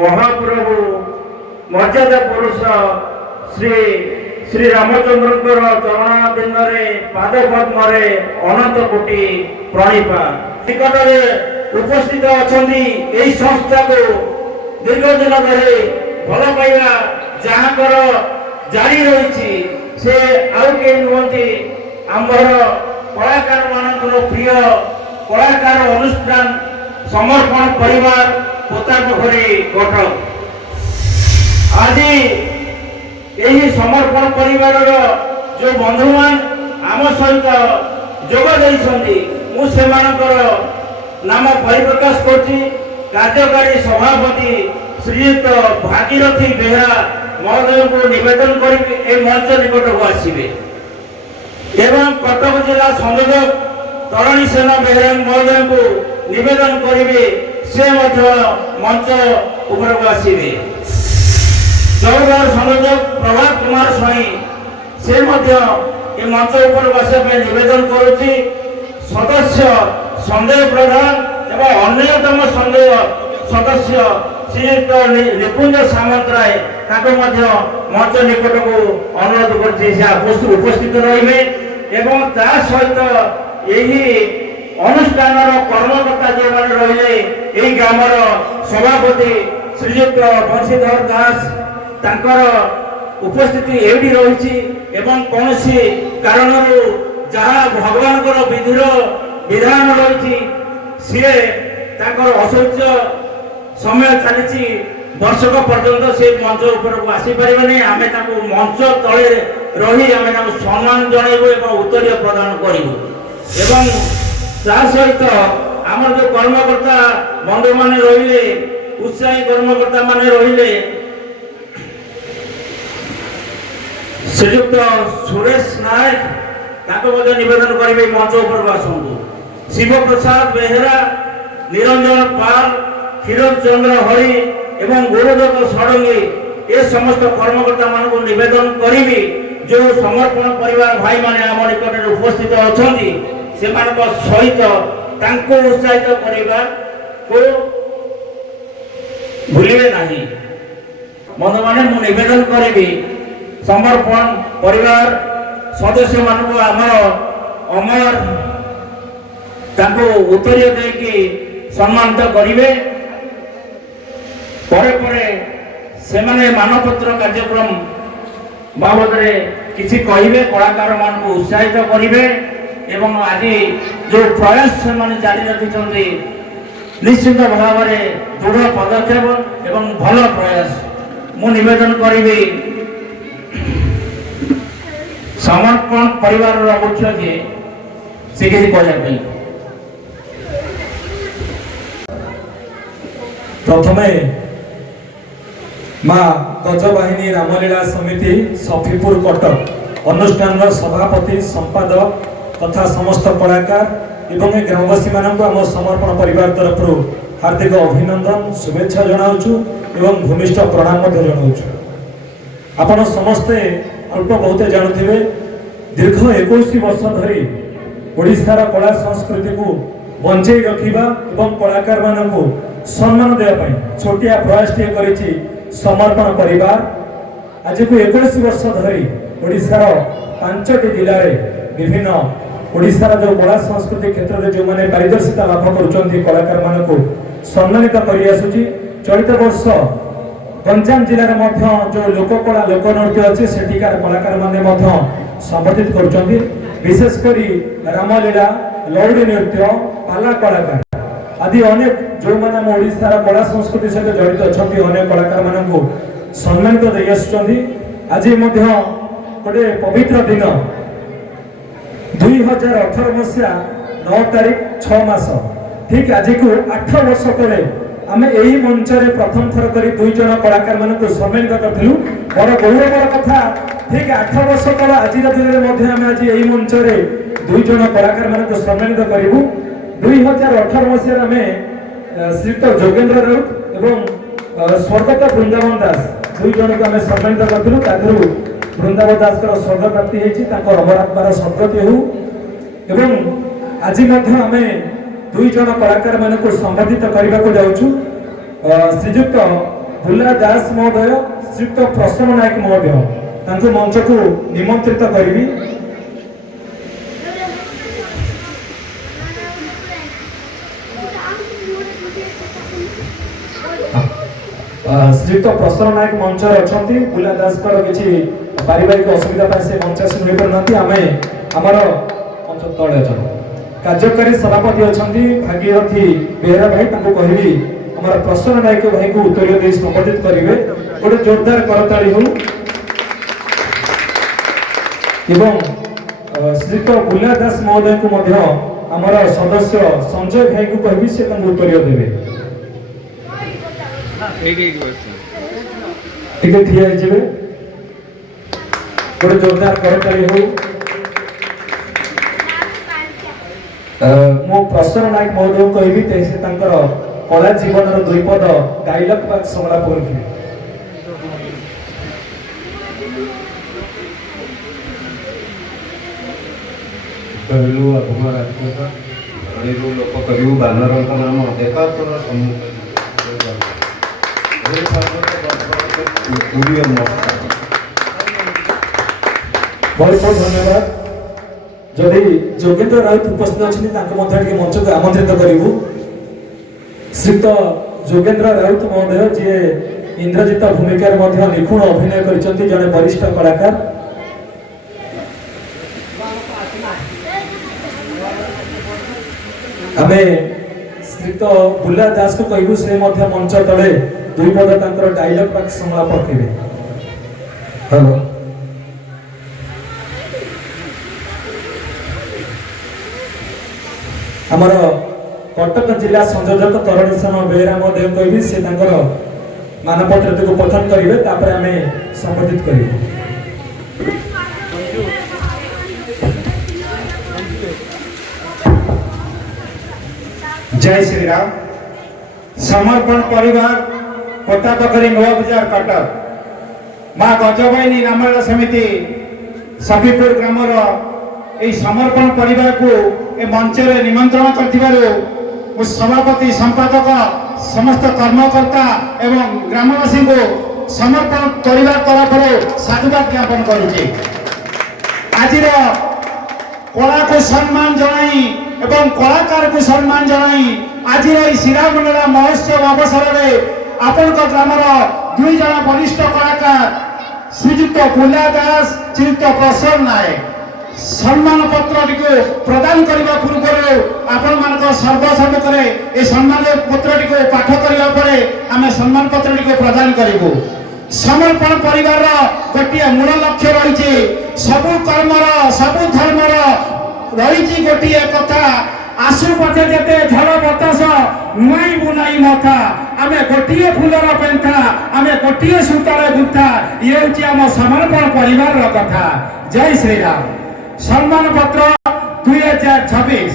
महाप्रभु मर्यादा पुरुष श्री श्री रामचंद्र चरणाबिंद पाद पद्म अनंत कोटि प्रणिपा निकट में उपस्थित अच्छा संस्था को दीर्घ दिन धरे भल पाइबा जहाँकर जारी रही से आउ के नुहति आमर कलाकार मान प्रिय कलाकार अनुष्ठान समर्पण परिवार पोतापोखरी कटक आज यही समर्पण परिवार जो बंधु मान आम सहित जोग देते नाम परिप्रकाश कर कार्यकारी सभापति श्रीयुक्त भागीरथी बेहरा महोदय को निवेदन कर मंच निकट को आसवे एवं कटक जिला संयोजक तरणी सेना बेहरा महोदय को निवेदन करेंगे से मंच उपर को आसवे चौदार संयोजक प्रभात कुमार स्वाई से मंच उपर आसपा निवेदन करुच्ची सदस्य संजय प्रधान एवं अन्यतम संजय सदस्य श्रीयुक्त निकुंज सामंतराय मंच निकट को अनुरोध कर उपस्थित रही एवं ता सहित यही अनुष्ठान कर्मकर्ता जो मैंने रही यही ग्रामर सभापति श्रीयुक्त बंशीधर दास तांकर उपस्थिति एवं रही एवं कौन कारण जहाँ भगवान विधिर विधान रही सी अशौच समय चली दर्शक पर्यंत से मंच उपर को आसीपर आम मंच तले रही आम सम्मान जनइबू और उत्तर प्रदान करूँ एवं सहित आम जो कर्मकर्ता बंधु मान रही उत्साही कर्मकर्ता मान रही श्रीयुक्त सुरेश नायक निवेदन करेंगे मंच उपर को आसतु शिव प्रसाद बेहरा निरंजन पाल क्षीर चंद्र हरि एवं गुरुदत्त षडंगी ये समस्त कर्मकर्ता मान को निवेदन करी जो समर्पण परिवार भाई माने आम निकट उपस्थित अच्छा से सहित उत्साहित करने को भूलिए नहीं बंधु मैंने मुझे निवेदन करी समर्पण परिवार सदस्य मान को आमर अमर उत्तर देकी सम्मानित करेंगे से मानपत्र कार्यक्रम बाबद किसी कहे कलाकार मान को उत्साहित करेंगे एवं आज जो प्रयास से जारी रखी निश्चित भाव में दृढ़ पदक्षेप एवं भल प्रयास मु निवेदन करी समर्पण परिवार मुख्य जी से किसी कहते प्रथमे माँ गजबाहिनी रामलीला समिति सफीपुर कटक अनुष्ठान सभापति संपादक तथा समस्त कलाकार एवं ग्रामवासी मानक आम समर्पण परिवार तरफ हार्दिक अभिनंदन शुभेच्छा जनाऊँ एवं भूमिष्ठ प्रणाम जनाऊँ। आपण समस्ते अल्प बहुत जानते दीर्घ 21 वर्ष धरी ओडिशार कला संस्कृति को बंचे रखा एवं कलाकार मानू सम्मान देवाई छोटिया प्रयास करिछि समर्पण परिवार आज को 21 वर्ष धरी ओडिशार 5टी जिले में विभिन्न ओडिशार जो कला संस्कृति क्षेत्र में जो मैंने पारदर्शिता लाभ कर कलाकार मान को सम्मानित कर आसुची। चलित वर्ष गंजाम जिले में जो लोककला लोकनृत्य अच्छे सेठिकार कलाकार मैंने संबोधित कर विशेषकर रामलीला लौड़ी नृत्य पाला कलाकार आदि अनेक जो मैंने ओडिशार कला संस्कृति सहित जड़ित अच्छा अनेक कलाकार मान को सम्मानित दे आज गोटे पवित्र दिन 2018 मसीहा 9 तारीख 6 मास ठीक आज को 8 वर्ष तले आम यही मंच प्रथम थर कर 2 जन कलाकार मान को सम्मानित करूँ बड़ गौरवर कथा ठीक 8 वर्ष तल आज दिन में आम आज यही मंच 2 जन कलाकार मान को सम्मानित करूँ। 2018 मसीह श्रीयुक्त जोगेन्द्र राउत एवं स्वर्गत वृंदावन दास 2 जन को आम सम्मानित करूँ वृंदावन दास स्वर्ग प्राप्ति अमरात्मार सद्गति हो एवं आज आम 2 जन कलाकार मान को संबोधित करने को जाऊँ श्रीयुक्त भुला दास महोदय श्रीयुक्त प्रसन्न नायक महोदय तांको मंच को निमंत्रित करी। श्रीयुक्त प्रसन्न नायक मंच अच्छा भुला दास किसी पारिवारिक असुविधा से मंच से मिल पार आमे आमर मंच तले अच्छा कार्यकारी सभापति अच्छा भागीरथी बेहरा भाई कहली हमारा प्रसन्न नायक भाई को उत्तर दे संबोधित करेंगे। गोटे जोरदार करताली हो श्रीयुक्त बुला दास महोदय को आमर सदस्य संजय भाई को कहबी से उत्तर देवे। गोटे जोरदार करताली हो मो प्रसन्न नायक महोदय कहबी से कला जीवन दुई पद डायलॉग बाग संलाप करेंगे। कहलु अधमा राजकोट अणिरु लोक कहलु बानरଙ୍କ नाम देखा तोर सम्मुख बहुत बहुत धन्यवाद। जदि जोगेंद्र राउत उपस्थित अच्छे मंच को आमंत्रित करूँ। श्रीयुक्त जोगेंद्र राउत महोदय जी इंद्रजित भूमिकार निपुण अभिनय कर जड़े वरिष्ठ कलाकार। आम श्रीयुक्त बुला दास को कहूँ से मंच तले दुई पद डायलॉग बाक संलाप रखे। हेलो आमर कटक जिला संयोजक तरणीशन बेहरा महोदय कहबी से मानपत्र को पठन करेंगे तापर आम संबोधित करें। जय श्री राम। समर्पण परिवार कोटापखरी नवा बाजार कटक माँ गजबाइनी रामलीला समिति सफीपुर ग्रामर यही समर्पण परिवार को ए मंच में निमंत्रण कर सभापति संपादक समस्त कर्मकर्ता एवं ग्रामवासी को समर्पण परिवार तरफ साधुवाद ज्ञापन करुचे। आज कला को सम्मान जनाई एवं कलाकार को सम्मान जनाई आज श्रीरामलीला महोत्सव अवसर में आपण ग्रामर दुई जन वरिष्ठ कलाकार श्रीयुक्त बुला दास श्रीयुक्त प्रसन्न नायक सम्मान पत्र प्रदान करने पूर्व आपण मान सर्वसम्मुख में सम्मान पत्र पाठ करने आम सम्मान पत्र प्रदान करूँ। समर्पण परिवार गोटे मूल लक्ष्य रही सबु कर्मर सबु धर्मर रही गोटे कथा आसु पथे जेते झड़ बतास नुआई बुनाई मथा आम गोटे फूलर पेंथा आम गोटे सूतार गुंथा ये हूँ आम समर्पण परिवार कथा। जय श्री राम। सम्मान पत्र 2026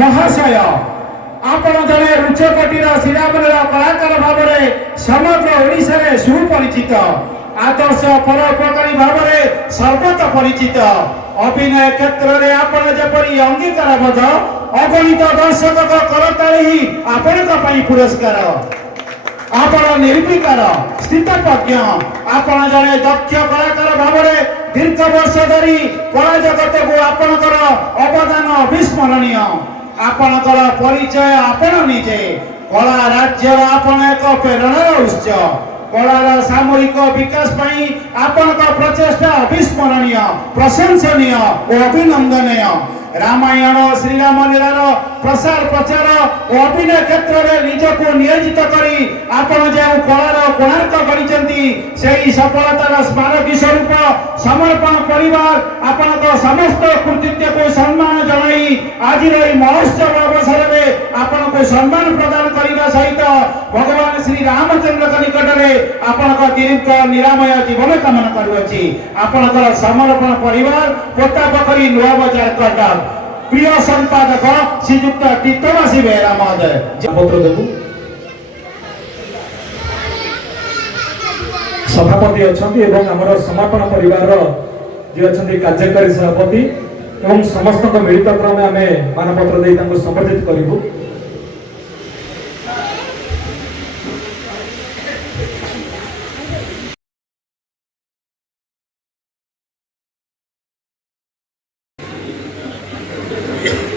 महाशय आपण जड़े उच्चकोटीर श्रीरामलीला कलाकार भाव में समग्र ओडिशा रे सुपरिचित आदर्श परोपकारी भाव में सर्वत परिचित अभिनय क्षेत्र में आपण जेपरी अंगीकारबद्ध अगणित दर्शक करताली ही आपण पुरस्कार आपण निर्विकार स्थितप्रज्ञ आपण जड़े दक्ष कलाकार भाव में दीर्घ वर्ष धरी कला जगत को आपणकर अवदान अविस्मरणीय आपणकर परिचय आपण निजे कला राज्य आपण एक प्रेरणार उत्स कलार सामूहिक विकास पाई आपणकर प्रचेष्टा अविस्मरणीय प्रशंसनीय और अभिनंदनीय रामायण श्रीरामलीलार प्रसार प्रचार और अभिनय क्षेत्र में निजक नियोजित करी आपण जो कलार कोणार्क गढ़ी से सफलतार स्मारकी स्वरूप समर्पण परिवार आपण समस्त कृतित्व को सम्मान जनाई आज महोत्सव अवसर में आपण को सम्मान प्रदान करने सहित भगवान श्री रामचंद्र निकट में आपण दीर्घ निरामय जीवन कामना करुछि। आपण समर्पण परिवार कोटापखरी नुआ बाजार कटक प्रिय संपादक श्रीयुक्त टीतवासी बेहरा महोदय पत्र देबु। सभापति अच्छा एवं आमर समापन परिवार जे अच्छा कार्यकारी सभापति एवं समस्त मिलित क्रम आम मानपत्र दे संबोधित करूँ। କରିବେ।